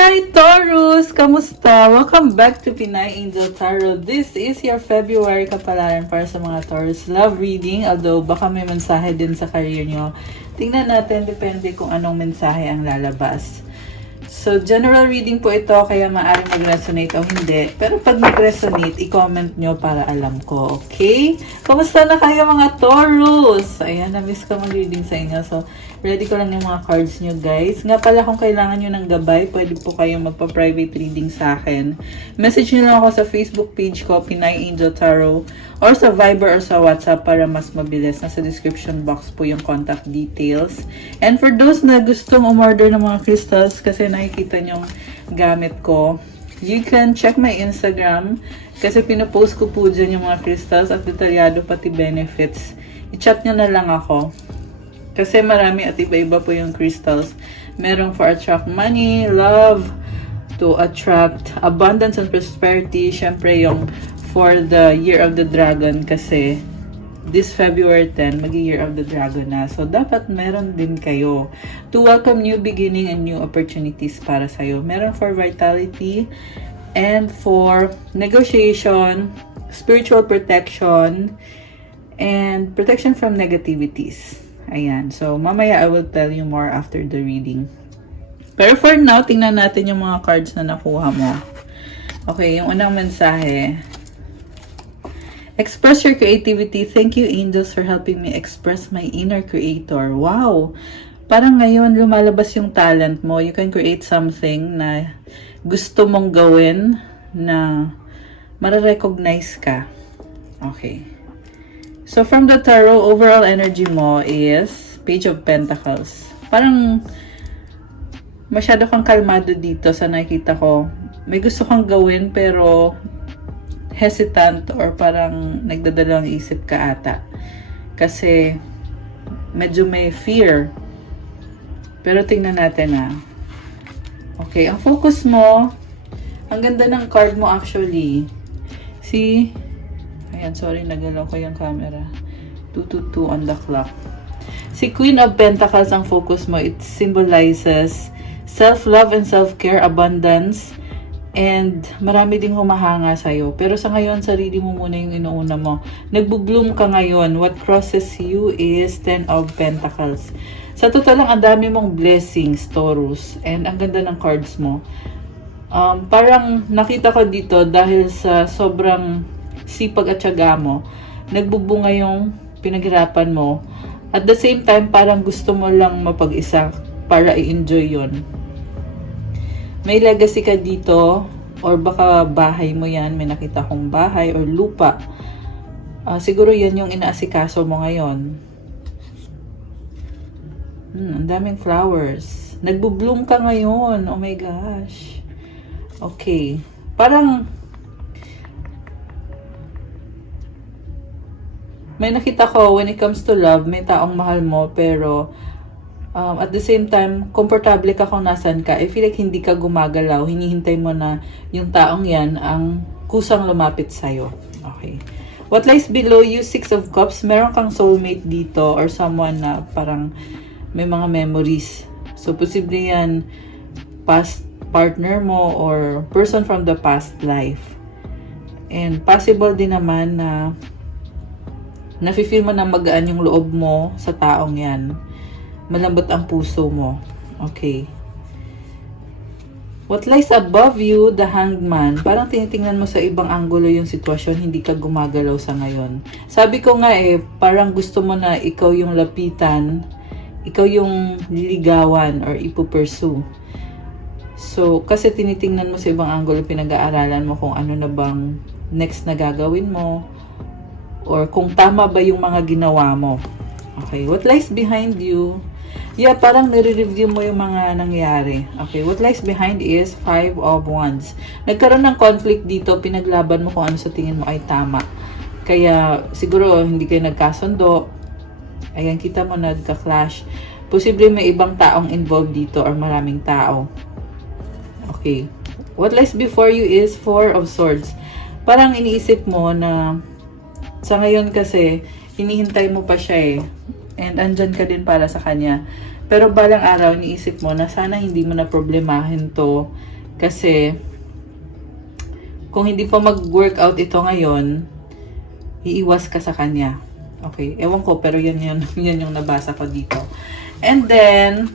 Hi, Taurus! Kamusta? Welcome back to Pinay Angel Tarot. This is your February kapalaran para sa mga Taurus love reading. Although baka may mensahe din sa career nyo. Tingnan natin, depende kung anong mensahe ang lalabas. So, general reading po ito, kaya maaaring mag-resonate o hindi. Pero pag mag-resonate, i-comment nyo para alam ko, okay? Kamusta na kayo mga Taurus? Ayan, na-miss ko mag-reading sa inyo. So, ready ko lang yung mga cards nyo, guys. Nga pala, kung kailangan nyo ng gabay, pwede po kayong magpa-private reading sa akin. Message nyo lang ako sa Facebook page ko, Pinay Angel Tarot, or sa Viber or sa WhatsApp para mas mabilis. Nasa description box po yung contact details. And for those na gustong umorder ng mga crystals, kasi nakikita nyong gamit ko, you can check my Instagram kasi pinopost ko po dyan yung mga crystals at detalyado pati benefits. I-chat nyo na lang ako. Kasi marami at iba-iba po yung crystals. Merong for attract money, love, to attract abundance and prosperity. Syempre yung for the Year of the Dragon kasi this February 10, mag-Year of the Dragon na. So, dapat meron din kayo to welcome new beginning and new opportunities para sa'yo. Meron for vitality and for negotiation, spiritual protection, and protection from negativities. Ayan. So, mamaya I will tell you more after the reading. Pero for now, tingnan natin yung mga cards na nakuha mo. Okay, yung unang mensahe. Express your creativity. Thank you, angels, for helping me express my inner creator. Wow! Parang ngayon, lumalabas yung talent mo. You can create something na gusto mong gawin na mararecognize ka. Okay. So, from the tarot, overall energy mo is Page of Pentacles. Parang masyado kang kalmado dito sa nakikita ko. May gusto kang gawin pero hesitant or parang nagdadalang isip ka ata. Kasi medyo may fear. Pero tingnan natin na. Okay, ang focus mo, ang ganda ng card mo actually. See? Ayan, sorry, nagalaw ko yung camera. 222 on the clock. Si Queen of Pentacles ang focus mo. It symbolizes self-love and self-care, abundance, and marami ding humahanga sa'yo. Pero sa ngayon, sarili mo muna yung inuuna mo. Nagbo-bloom ka ngayon. What crosses you is 10 of Pentacles. Sa totoo lang, ang dami mong blessings, Taurus. And ang ganda ng cards mo. Parang nakita ko dito dahil sa sobrang sipag at tiyaga mo, nagbubunga yung pinaghirapan mo. At the same time, parang gusto mo lang mapag-isa para i-enjoy yon. May legacy ka dito, or baka bahay mo yan, may nakita kong bahay or lupa. Siguro yan yung inaasikaso mo ngayon. Ang daming flowers. Nagbo-bloom ka ngayon. Oh my gosh. Okay. Parang may nakita ko when it comes to love, may taong mahal mo pero at the same time, komportable ka kung nasan ka. I feel like hindi ka gumagalaw. Hinihintay mo na yung taong yan ang kusang lumapit sa'yo. Okay. What lies below you? 6 of Cups. Meron kang soulmate dito or someone na parang may mga memories. So, posible yan past partner mo or person from the past life. And possible din naman na nafe-feel mo na magaan yung loob mo sa taong yan. Malambot ang puso mo. Okay. What lies above you, the Hanged Man. Parang tinitingnan mo sa ibang anggulo yung sitwasyon, hindi ka gumagalaw sa ngayon. Sabi ko nga parang gusto mo na ikaw yung lapitan, ikaw yung liligawan or ipupursue. So, kasi tinitingnan mo sa ibang anggulo, pinag-aaralan mo kung ano na bang next na gagawin mo, or kung tama ba yung mga ginawa mo. Okay, what lies behind you? Yeah, parang nire-review mo yung mga nangyari. Okay, what lies behind is 5 of Wands. Nagkaroon ng conflict dito, pinaglaban mo kung ano sa tingin mo ay tama. Kaya siguro hindi kayo nagkasundo. Ayan, kita mo nagka-clash. Posible may ibang taong involved dito or maraming tao. Okay, what lies before you is 4 of Swords. Parang iniisip mo na sa ngayon kasi, hinihintay mo pa siya And andyan ka din para sa kanya. Pero balang araw, iniisip mo na sana hindi mo na problemahin to. Kasi, kung hindi pa mag-workout ito ngayon, iiwas ka sa kanya. Okay, ewan ko, pero yan yung nabasa ko dito. And then,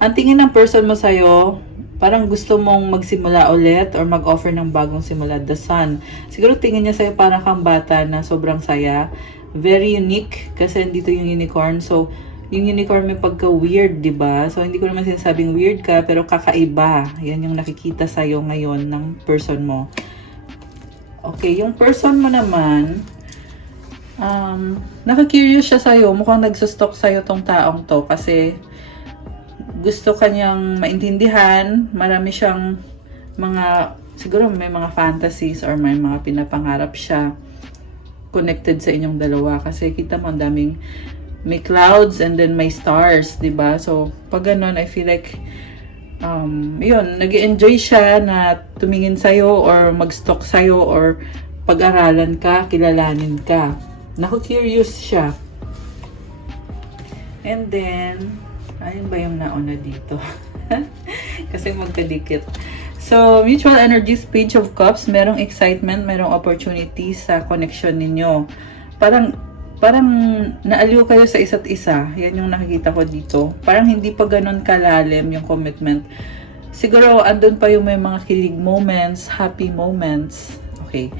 ang tingin ng person mo sa'yo, parang gusto mong magsimula ulit or mag-offer ng bagong simula. The Sun. Siguro tingin niya sa'yo parang kang bata na sobrang saya. Very unique kasi dito yung unicorn. So, yung unicorn may pagka-weird, diba? So, hindi ko naman sinasabing weird ka, pero kakaiba. Yan yung nakikita sa'yo ngayon ng person mo. Okay, yung person mo naman, naka-curious siya sa'yo. Mukhang nagsustok sa'yo tong taong to kasi gusto kanyang maintindihan, marami siyang siguro may mga fantasies or may mga pinapangarap siya connected sa inyong dalawa. Kasi kita mo, ang daming, may clouds and then may stars, diba? So, pag ganun, I feel like, yun, nag-enjoy siya na tumingin sa'yo or mag-stalk sa'yo or pag-aralan ka, kilalanin ka. Naku-curious siya. And then, ayun ba yung nauna dito? Kasi magkadikit. So, mutual energies, Page of Cups, merong excitement, merong opportunity sa connection ninyo. Parang naaliw kayo sa isa't isa. Yan yung nakikita ko dito. Parang hindi pa ganun kalalim yung commitment. Siguro, andun pa yung may mga kilig moments, happy moments. Okay.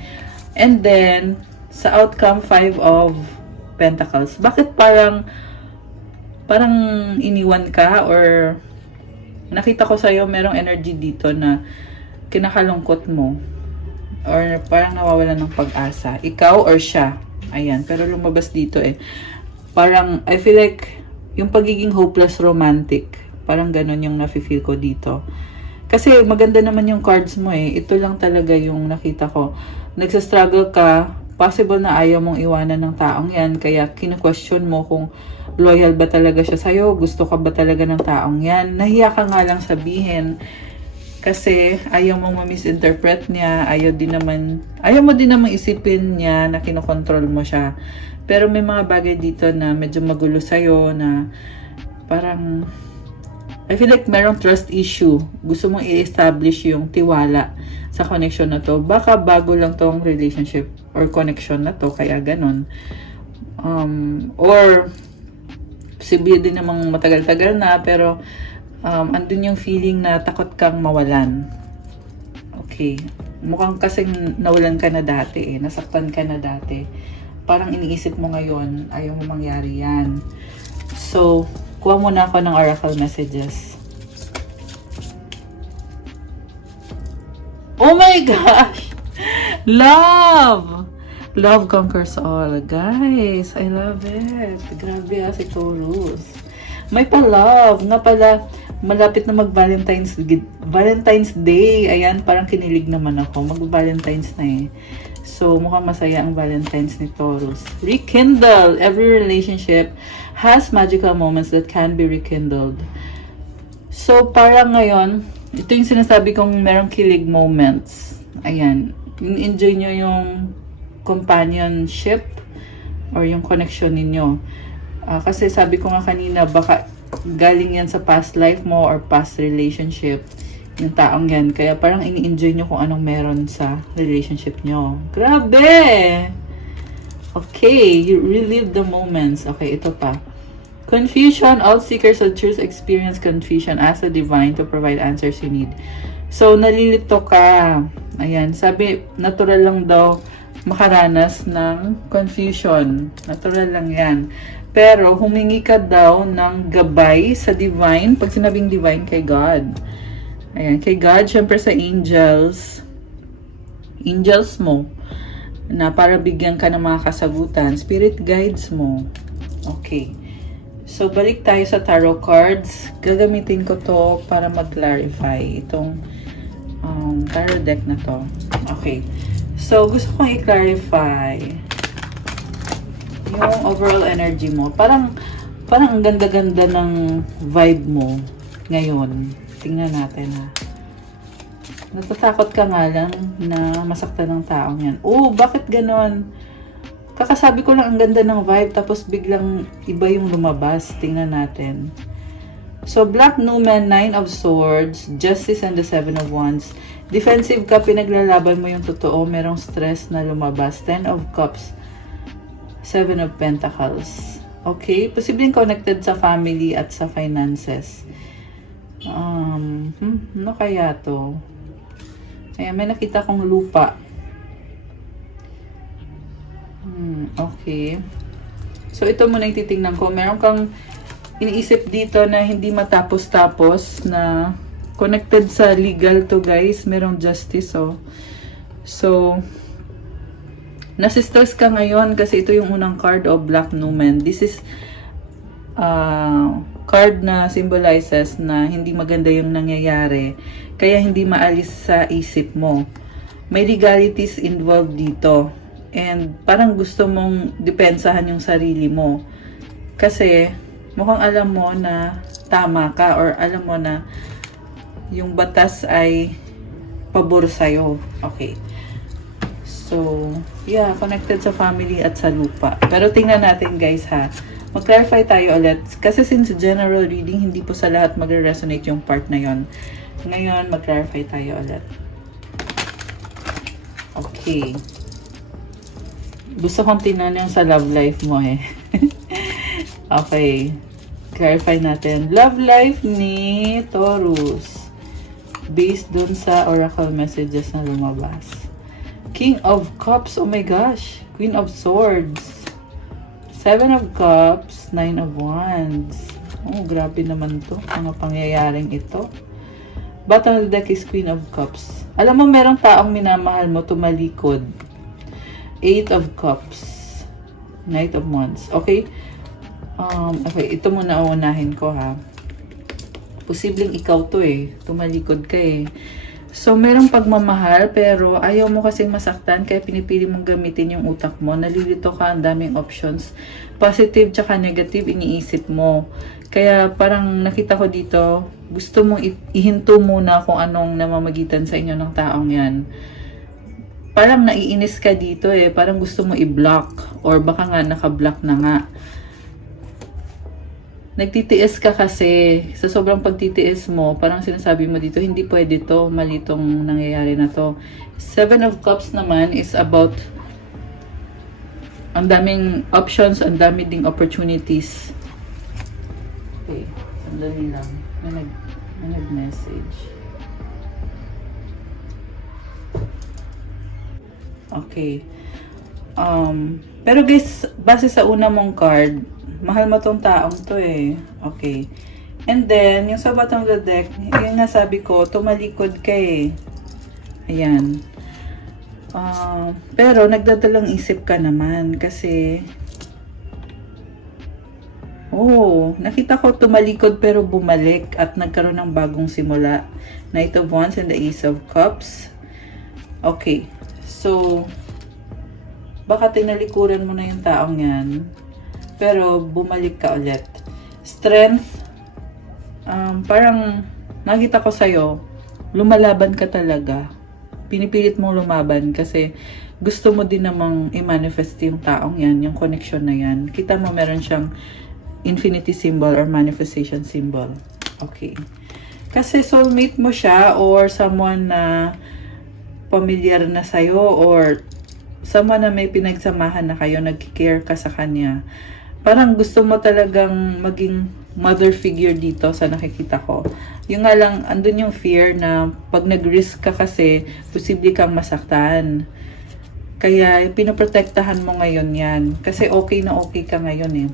And then, sa outcome, 5 of Pentacles. Bakit parang iniwan ka or nakita ko sa'yo merong energy dito na kinakalungkot mo or parang nawawalan ng pag-asa. Ikaw or siya. Ayan. Pero lumabas dito parang I feel like yung pagiging hopeless romantic. Parang ganun yung nafe-feel ko dito. Kasi maganda naman yung cards mo Ito lang talaga yung nakita ko. Nagsastruggle ka. Possible na ayaw mong iwanan ng taong yan. Kaya kinu-question mo kung loyal ba talaga siya sa'yo? Gusto ka ba talaga ng taong yan? Nahiya ka nga lang sabihin. Kasi ayaw mong ma-misinterpret niya. Ayaw mo din naman isipin niya na kinokontrol mo siya. Pero may mga bagay dito na medyo magulo sa'yo na parang I feel like merong trust issue. Gusto mong i-establish yung tiwala sa connection na to. Baka bago lang tong relationship or connection na to, kaya ganun. Or posible din namang matagal-tagal na, pero andun yung feeling na takot kang mawalan. Okay. Mukhang kasing nawalan ka na dati nasaktan ka na dati. Parang iniisip mo ngayon, ayaw mo mangyari yan. So, kuha muna ako ng oracle messages. Oh my gosh! Love! Love conquers all. Guys, I love it. Grabe si Taurus. May pa-love. Nga pala, malapit na Valentine's Day. Ayan, parang kinilig naman ako. Mag-Valentine's na So, mukhang masaya ang Valentine's ni Taurus. Rekindle. Every relationship has magical moments that can be rekindled. So, parang ngayon, ito yung sinasabi kong merong kilig moments. Ayan. Enjoy nyo yung companionship or yung connection ninyo. Kasi sabi ko nga kanina, baka galing yan sa past life mo or past relationship, yung taong yan. Kaya parang ini-enjoy nyo kung anong meron sa relationship nyo. Grabe! Okay, you relive the moments. Okay, ito pa. Confusion. All seekers of truth experience confusion. Ask the divine to provide answers you need. So, nalilito ka. Ayan, sabi, natural lang daw makaranas ng confusion. Natural lang yan. Pero, humingi ka daw ng gabay sa divine. Pag sinabing divine, kay God. Ayan, kay God, syempre sa angels. Angels mo. Na para bigyan ka ng mga kasagutan. Spirit guides mo. Okay. So, balik tayo sa tarot cards. Gagamitin ko to para mag-clarify itong tarot deck na to. Okay. So, gusto kong i-clarify yung overall energy mo. Parang ang ganda-ganda ng vibe mo ngayon. Tingnan natin Natatakot ka nga lang na masaktan ng taong yan. Oh, bakit ganon? Kakasabi ko lang ang ganda ng vibe tapos biglang iba yung lumabas. Tingnan natin. So, Black Numen, 9 of Swords, Justice, and the 7 of Wands. Defensive ka, pinaglalaban mo yung totoo, merong stress na lumabas. 10 of Cups, 7 of Pentacles. Okay? Posibleng connected sa family at sa finances. Ano kaya to? Ayan, may nakita kong lupa. Okay. So, ito muna yung titingnan ko. Meron kang iniisip dito na hindi matapos-tapos na connected sa legal to, guys. Merong justice, oh. So, nasistress ka ngayon kasi ito yung unang card of Black Numen. This is card na symbolizes na hindi maganda yung nangyayari. Kaya hindi maalis sa isip mo. May legalities involved dito. And parang gusto mong depensahan yung sarili mo. Kasi mukhang alam mo na tama ka or alam mo na yung batas ay pabor sa'yo. Okay. So, yeah, connected sa family at sa lupa. Pero tingnan natin, guys, ha. Mag-clarify tayo ulit. Kasi since general reading, hindi po sa lahat magre-resonate yung part na yon. Ngayon, mag-clarify tayo ulit. Okay. Gusto kong tinan yung sa love life mo, eh. Okay. Clarify natin. Love life ni Taurus. Based dun sa oracle messages na lumabas. King of Cups. Oh my gosh. Queen of Swords. 7 of Cups. 9 of Wands. Oh, grabe naman to. Mga pangyayaring ito. Bottom of the deck is Queen of Cups. Alam mo, merong taong minamahal mo tumalikod. 8 of Cups. Knight of Wands. Okay? Okay, ito muna uunahin ko, ha. Posibleng ikaw to, eh. Tumalikod ka, eh. So, merong pagmamahal, pero ayaw mo kasing masaktan, kaya pinipili mong gamitin yung utak mo. Nalilito ka, ang daming options. Positive tsaka negative, iniisip mo. Kaya parang nakita ko dito, gusto mong ihinto muna kung anong namamagitan sa inyo ng taong yan. Parang naiinis ka dito, eh. Parang gusto mo i-block, or baka nga naka-block na nga. Nagtitiis ka kasi, sa sobrang pagtitiis mo, parang sinasabi mo dito, hindi pwede to, mali tong nangyayari na to. 7 of Cups naman is about ang daming options, ang dami ding opportunities. Okay, sandali lang. May nag-message. Okay. Pero guys, base sa una mong card, mahal mo tong taong to, eh. Okay. And then, yung sa bottom of the deck, yung nga sabi ko, tumalikod ka, eh. Ayan. Pero, nagdadalang isip ka naman kasi nakita ko tumalikod pero bumalik at nagkaroon ng bagong simula. Knight of Wands and the Ace of Cups. Okay. So, baka tinalikuran mo na yung taong yan. Pero, bumalik ka ulit. Strength, parang nakita ko sa'yo, lumalaban ka talaga. Pinipilit mong lumaban kasi gusto mo din namang i-manifest yung taong yan, yung connection na yan. Kita mo meron siyang infinity symbol or manifestation symbol. Okay. Kasi soulmate mo siya or someone na familiar na sa'yo or someone na may pinagsamahan na kayo, nag-care ka sa kanya. Parang gusto mo talagang maging mother figure dito sa nakikita ko. Yung nga lang, andun yung fear na pag nag-risk ka kasi, posible kang masaktan. Kaya, pinoprotektahan mo ngayon yan. Kasi okay na okay ka ngayon, eh.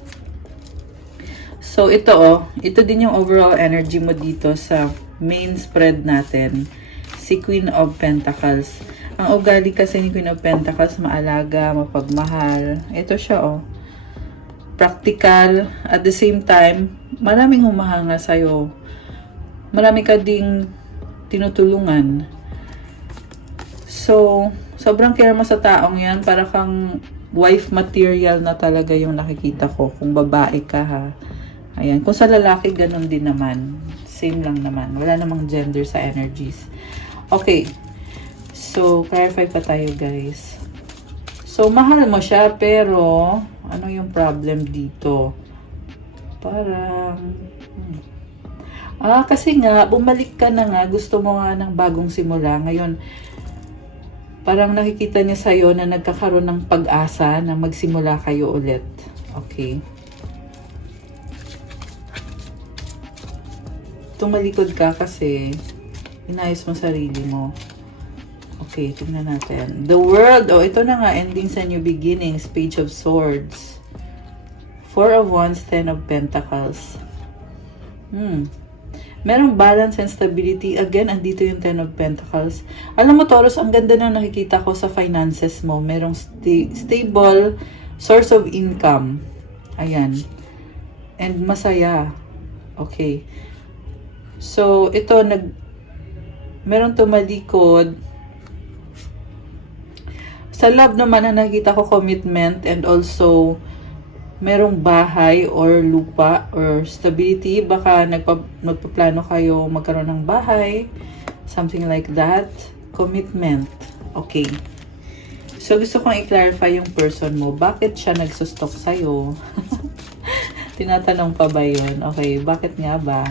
So, ito din yung overall energy mo dito sa main spread natin. Si Queen of Pentacles. Ang ugali kasi ni Queen of Pentacles, maalaga, mapagmahal. Ito siya, practical, at the same time, maraming humahanga sa'yo. Marami ka ding tinutulungan. So, sobrang care mo sa taong yan, para kang wife material na talaga yung nakikita ko, kung babae ka, ha. Ayan, kung sa lalaki, ganun din naman. Same lang naman. Wala namang gender sa energies. Okay. So, clarify pa tayo, guys. So, mahal mo siya, pero ano yung problem dito? Parang Kasi nga, bumalik ka na nga, gusto mo nga ng bagong simula. Ngayon, parang nakikita niya sa'yo na nagkakaroon ng pag-asa na magsimula kayo ulit. Okay. Tumalikod ka kasi inayos mo sarili mo. Okay, tingnan natin. The World. Ito na nga. Endings and New Beginnings. Page of Swords. Four of Wands, Ten of Pentacles. Merong balance and stability. Again, andito yung Ten of Pentacles. Alam mo, Taurus, ang ganda na nakikita ko sa finances mo. Merong stable source of income. Ayan. And masaya. Okay. So, ito, merong tumalikod. Sa love naman na nakita ko commitment and also merong bahay or lupa or stability. Baka nagpaplano kayo magkaroon ng bahay. Something like that. Commitment. Okay. So, gusto kong i-clarify yung person mo. Bakit siya nagsustok sa'yo? Tinatanong pa ba yun? Okay, bakit nga ba?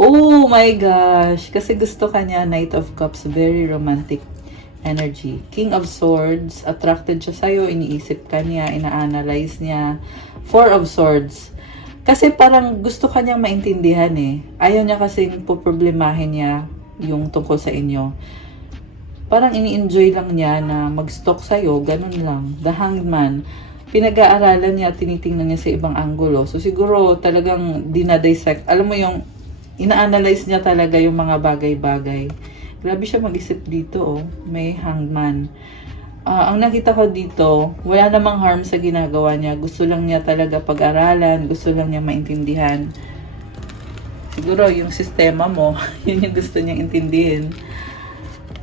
Oh my gosh! Kasi gusto ka niya, Knight of Cups, very romantic energy. King of Swords, attracted siya sa'yo, iniisip ka niya, ina-analyze niya. Four of Swords. Kasi parang gusto ka niyang maintindihan eh. Ayaw niya kasing poproblemahin niya yung tungkol sa inyo. Parang ini-enjoy lang niya na mag-stalk sa'yo, ganun lang. The Hangman, pinag-aaralan niya, tinitingnan niya sa ibang anggulo. So siguro talagang dinadissect. Alam mo yung ina-analyze niya talaga yung mga bagay-bagay. Grabe siya mag-isip dito, oh. May Hangman. Ang nakita ko dito, wala namang harm sa ginagawa niya. Gusto lang niya talaga pag-aralan. Gusto lang niya maintindihan. Siguro, yung sistema mo, yun yung gusto niyang intindihin.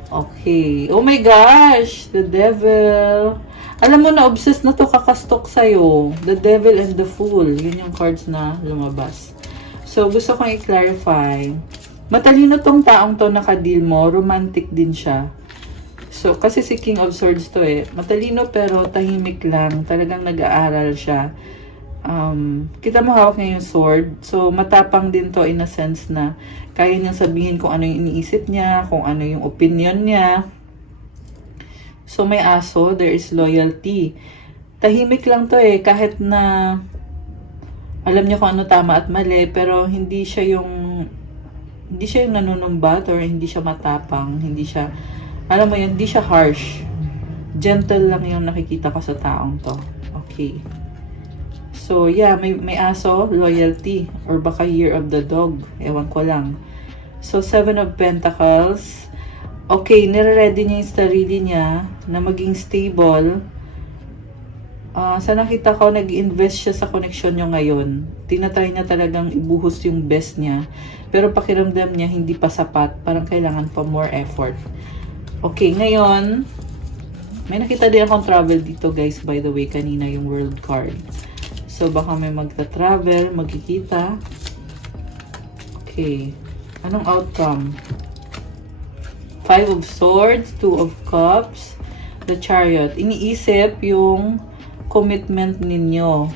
Okay. Oh my gosh! The Devil. Alam mo na, obsessed na to kakastok sa'yo. The Devil and the Fool. Yun yung cards na lumabas. So, gusto kong i-clarify. Matalino tong taong to nakadeal mo. Romantic din siya. So, kasi si King of Swords to eh. Matalino pero tahimik lang. Talagang nag-aaral siya. Kita mo hawak niya yung sword. So, matapang din to in a sense na kaya niyang sabihin kung ano yung iniisip niya, kung ano yung opinion niya. So, may aso. There is loyalty. Tahimik lang to eh. Kahit na alam niya kung ano tama at mali, pero hindi siya yung nanunumbat or hindi siya matapang, hindi siya, alam mo yun, hindi siya harsh. Gentle lang yung nakikita ko sa taong to. Okay. So, yeah, may aso, loyalty, or baka Year of the Dog. Ewan ko lang. So, Seven of Pentacles. Okay, nire-ready niya yung sarili niya na maging stable. Sa nakita ko, nag-invest siya sa connection niyo ngayon. Tinatry niya talagang ibuhos yung best niya. Pero pakiramdam niya, hindi pa sapat. Parang kailangan pa more effort. Okay, ngayon, may nakita din akong travel dito, guys. By the way, kanina yung World card. So, baka may magta-travel, magkikita. Okay. Anong outcome? Five of Swords, Two of Cups, the Chariot. Iniisip yung commitment ninyo.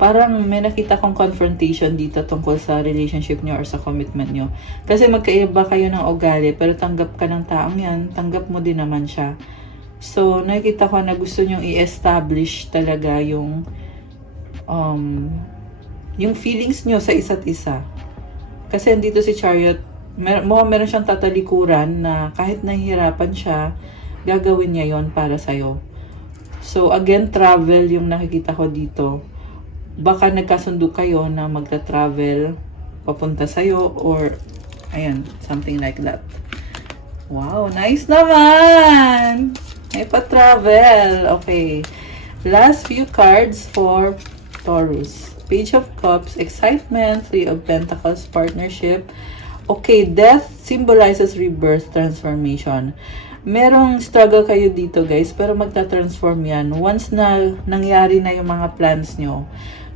Parang may nakita kong confrontation dito tungkol sa relationship nyo or sa commitment nyo. Kasi magkaiba kayo ng ugali, pero tanggap ka ng taong yan, tanggap mo din naman siya. So, nakita ko na gusto nyong i-establish talaga yung feelings nyo sa isa't isa. Kasi andito si Chariot, meron siyang tatalikuran na kahit nahihirapan siya, gagawin niya yon para sa'yo. So, again, travel yung nakikita ko dito. Baka nagkasundo kayo na magta-travel papunta sa'yo or, ayan, something like that. Wow, nice naman! May pa-travel. Okay. Last few cards for Taurus. Page of Cups, excitement, Three of Pentacles, partnership. Okay, death symbolizes rebirth, transformation. Merong struggle kayo dito, guys, pero magta-transform yan once na nangyari na yung mga plans nyo.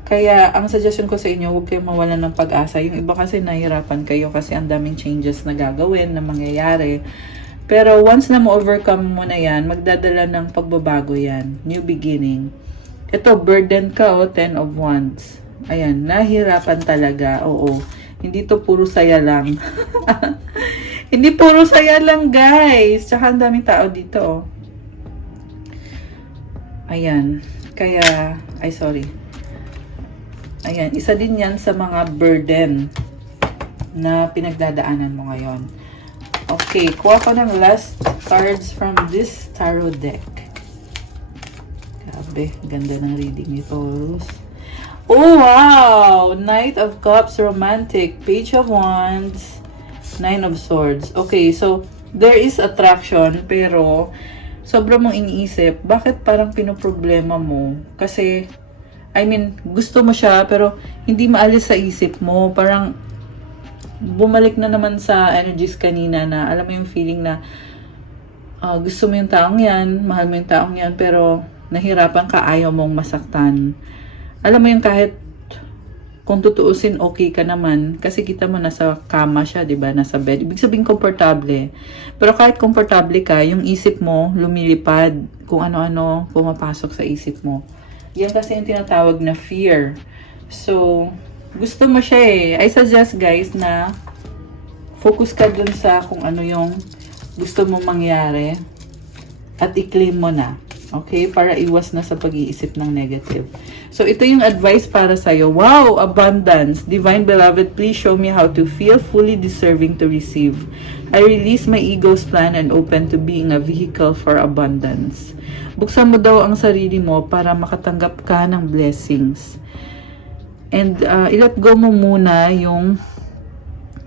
Kaya, ang suggestion ko sa inyo, huwag kayong mawalan ng pag-asa. Yung iba kasi nahihirapan kayo kasi ang daming changes na gagawin, na mangyayari. Pero once na ma-overcome mo na yan, magdadala ng pagbabago yan. New beginning. Ito, burden ka, Ten of Wands. Ayan, nahirapan talaga. Oo. Hindi to puro saya lang. Hindi puro saya lang, guys. Tsaka ang daming tao dito, oh. Ayan. Kaya, ay sorry. Ayan, isa din yan sa mga burden na pinagdadaanan mo ngayon. Okay, kuha ko ng last cards from this tarot deck. Grabe, ganda ng reading nito. Oh, wow! Knight of Cups, Romantic, Page of Wands, Nine of Swords. Okay, so, there is attraction, pero sobrang mong iniisip, bakit parang pinoproblema mo? Kasi, I mean, gusto mo siya, pero hindi maalis sa isip mo. Parang, bumalik na naman sa energies kanina na, alam mo yung feeling na, gusto mo yung taong yan, mahal mo yung taong yan, pero nahirapan ka, ayaw mong masaktan. Alam mo yung kahit, kung tutuusin, okay ka naman. Kasi kita mo, nasa kama siya, diba? Nasa bed. Ibig sabihin, komportable. Pero kahit komportable ka, yung isip mo, lumilipad. Kung ano-ano, pumapasok sa isip mo. Yan kasi yung tinatawag na fear. So, gusto mo siya eh. I suggest, guys, na focus ka dun sa kung ano yung gusto mong mangyari. At i-claim mo na. Okay? Para iwas na sa pag-iisip ng negative. So, ito yung advice para sa'yo. Wow! Abundance! Divine Beloved, please show me how to feel fully deserving to receive. I release my ego's plan and open to being a vehicle for abundance. Buksan mo daw ang sarili mo para makatanggap ka ng blessings. And i-let go mo muna yung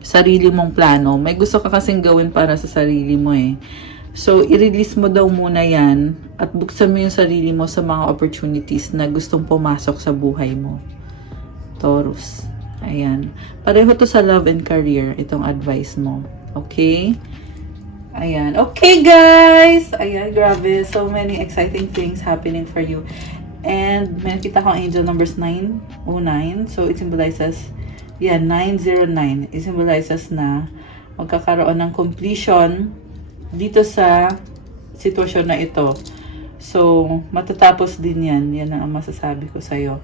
sarili mong plano. May gusto ka kasing gawin para sa sarili mo eh. So, i-release mo daw muna yan at buksan mo yung sarili mo sa mga opportunities na gustong pumasok sa buhay mo. Taurus. Ayan. Pareho to sa love and career, itong advice mo. Okay? Ayan. Okay, guys! Ayan, grabe. So many exciting things happening for you. And may nakita ko ang angel numbers 909. So, it symbolizes, 909. It symbolizes na magkakaroon ng completion dito sa sitwasyon na ito. So, matatapos din yan. Yan ang masasabi ko sa'yo.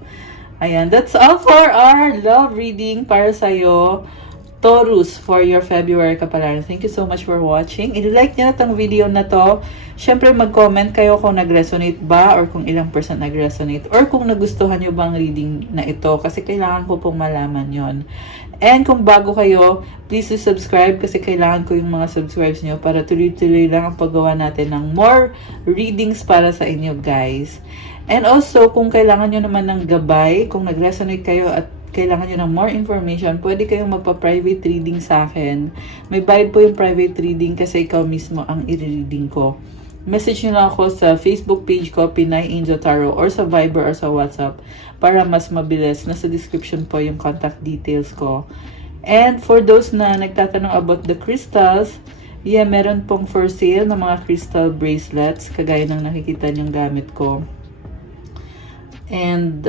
Ayan, that's all for our love reading para sa'yo, Taurus, for your February kapalaran. Thank you so much for watching. I-like nyo na itong video na to. Siyempre, mag-comment kayo kung nag-resonate ba or kung ilang % nag-resonate or kung nagustuhan nyo bang reading na ito kasi kailangan ko pong malaman yon. And kung bago kayo, please subscribe kasi kailangan ko yung mga subscribes nyo para tuloy-tuloy lang ang paggawa natin ng more readings para sa inyo, guys. And also, kung kailangan nyo naman ng gabay, kung nag-resonate kayo at kailangan nyo ng more information, pwede kayong magpa-private reading sa akin. May bayad po yung private reading kasi ikaw mismo ang i-reading ko. Message nyo lang ako sa Facebook page ko, Pinay Angel Tarot, or sa Viber or sa WhatsApp para mas mabilis. Nasa description po yung contact details ko. And for those na nagtatanong about the crystals, meron pong for sale ng mga crystal bracelets, kagaya ng nakikita niyong gamit ko. And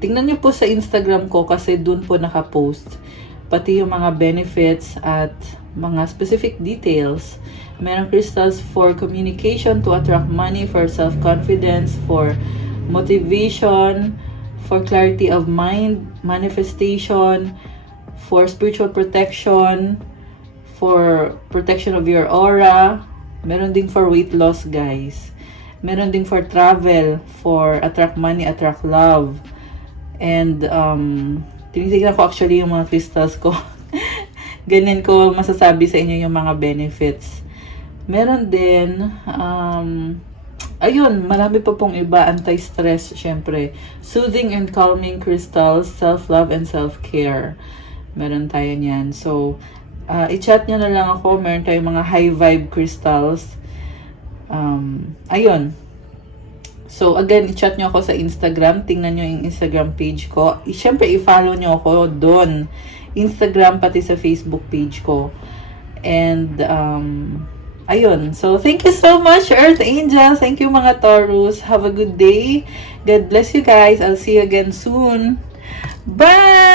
tingnan niyo po sa Instagram ko kasi dun po nakapost pati yung mga benefits at mga specific details. Meron crystals for communication, to attract money, for self-confidence, for motivation, for clarity of mind, manifestation, for spiritual protection, for protection of your aura. Meron din for weight loss, guys. Meron din for travel, for attract money, attract love. And tinitignan ko actually yung mga crystals ko. Ganyan ko masasabi sa inyo yung mga benefits. Meron din, ayun, marami pa pong iba. Anti-stress, syempre. Soothing and calming crystals, self-love and self-care. Meron tayo niyan. So, i-chat nyo na lang ako. Meron tayong mga high vibe crystals. Ayun. So, again, i-chat nyo ako sa Instagram. Tingnan nyo yung Instagram page ko. Siyempre, i-follow nyo ako doon. Instagram, pati sa Facebook page ko. And, ayun. So, thank you so much, Earth Angels. Thank you, mga Taurus. Have a good day. God bless you guys. I'll see you again soon. Bye!